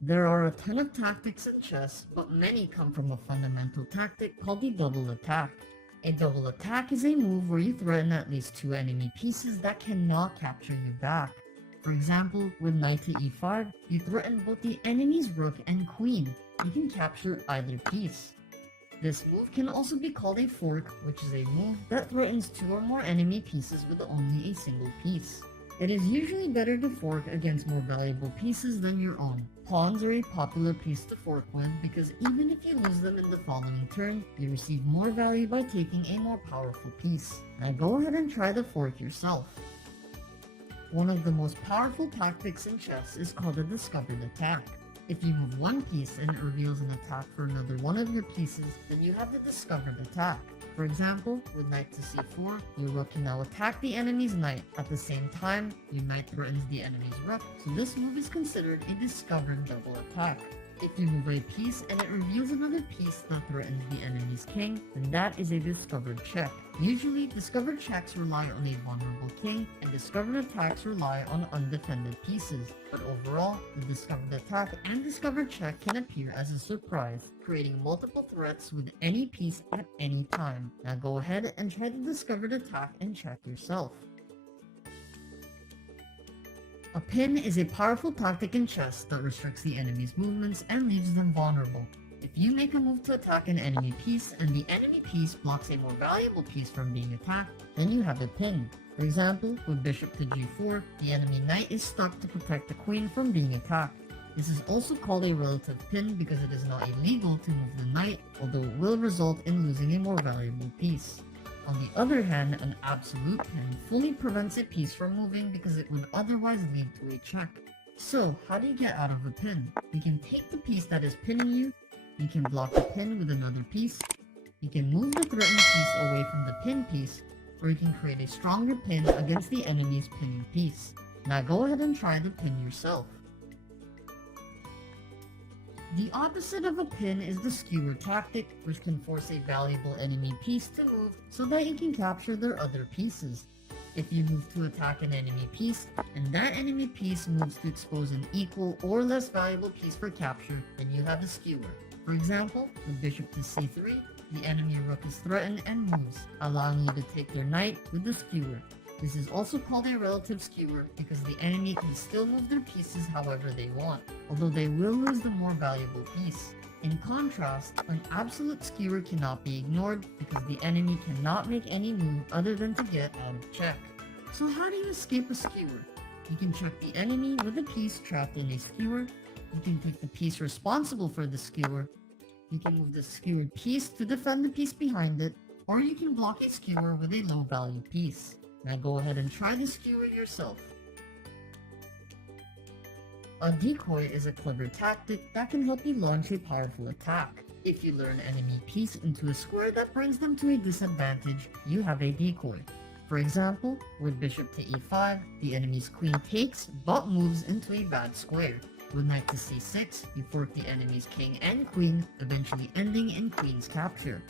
There are a ton of tactics in chess, but many come from a fundamental tactic called the double attack. A double attack is a move where you threaten at least two enemy pieces that cannot capture you back. For example, with knight to e5, you threaten both the enemy's rook and queen. You can capture either piece. This move can also be called a fork, which is a move that threatens two or more enemy pieces with only a single piece. It is usually better to fork against more valuable pieces than your own. Pawns are a popular piece to fork with because even if you lose them in the following turn, you receive more value by taking a more powerful piece. Now go ahead and try the fork yourself. One of the most powerful tactics in chess is called a discovered attack. If you move one piece and it reveals an attack for another one of your pieces, then you have the discovered attack. For example, with knight to c4, your rook can now attack the enemy's knight. At the same time, your knight threatens the enemy's rook, so this move is considered a discovered double attack. If you move a piece and it reveals another piece that threatens the enemy's king, then that is a discovered check. Usually, discovered checks rely on a vulnerable king, and discovered attacks rely on undefended pieces. But overall, the discovered attack and discovered check can appear as a surprise, creating multiple threats with any piece at any time. Now go ahead and try the discovered attack and check yourself. A pin is a powerful tactic in chess that restricts the enemy's movements and leaves them vulnerable. If you make a move to attack an enemy piece and the enemy piece blocks a more valuable piece from being attacked, then you have a pin. For example, with bishop to g4, the enemy knight is stuck to protect the queen from being attacked. This is also called a relative pin because it is not illegal to move the knight, although it will result in losing a more valuable piece. On the other hand, an absolute pin fully prevents a piece from moving because it would otherwise lead to a check. So, how do you get out of a pin? You can take the piece that is pinning you, you can block the pin with another piece, you can move the threatened piece away from the pin piece, or you can create a stronger pin against the enemy's pinning piece. Now go ahead and try the pin yourself. The opposite of a pin is the skewer tactic, which can force a valuable enemy piece to move so that you can capture their other pieces. If you move to attack an enemy piece, and that enemy piece moves to expose an equal or less valuable piece for capture, then you have a skewer. For example, with bishop to c3, the enemy rook is threatened and moves, allowing you to take their knight with the skewer. This is also called a relative skewer because the enemy can still move their pieces however they want, although they will lose the more valuable piece. In contrast, an absolute skewer cannot be ignored because the enemy cannot make any move other than to get out of check. So how do you escape a skewer? You can check the enemy with a piece trapped in a skewer, you can take the piece responsible for the skewer, you can move the skewered piece to defend the piece behind it, or you can block a skewer with a low value piece. Now go ahead and try the skewer yourself. A decoy is a clever tactic that can help you launch a powerful attack. If you lure an enemy piece into a square that brings them to a disadvantage, you have a decoy. For example, with bishop to e5, the enemy's queen takes but moves into a bad square. With knight to c6, you fork the enemy's king and queen, eventually ending in queen's capture.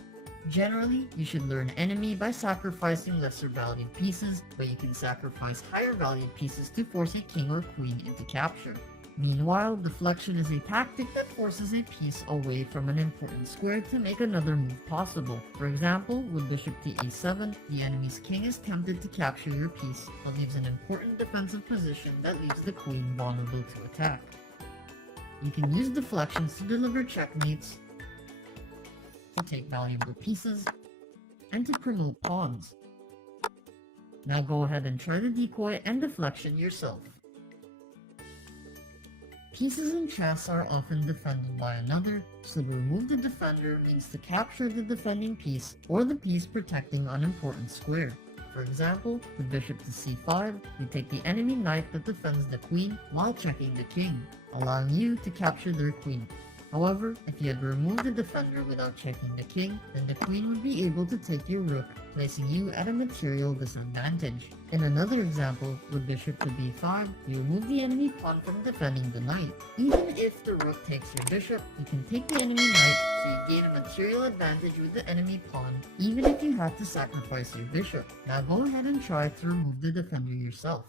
Generally, you should lure an enemy by sacrificing lesser valued pieces, but you can sacrifice higher valued pieces to force a king or queen into capture. Meanwhile, deflection is a tactic that forces a piece away from an important square to make another move possible. For example, with bishop to e7, the enemy's king is tempted to capture your piece, but leaves an important defensive position that leaves the queen vulnerable to attack. You can use deflections to deliver checkmates, to take valuable pieces, and to promote pawns. Now go ahead and try the decoy and deflection yourself. Pieces in chess are often defended by another, so to remove the defender means to capture the defending piece or the piece protecting an important square. For example, with bishop to c5, you take the enemy knight that defends the queen while checking the king, allowing you to capture their queen. However, if you had removed the defender without checking the king, then the queen would be able to take your rook, placing you at a material disadvantage. In another example, with bishop to b5, you remove the enemy pawn from defending the knight. Even if the rook takes your bishop, you can take the enemy knight, so you gain a material advantage with the enemy pawn, even if you have to sacrifice your bishop. Now go ahead and try to remove the defender yourself.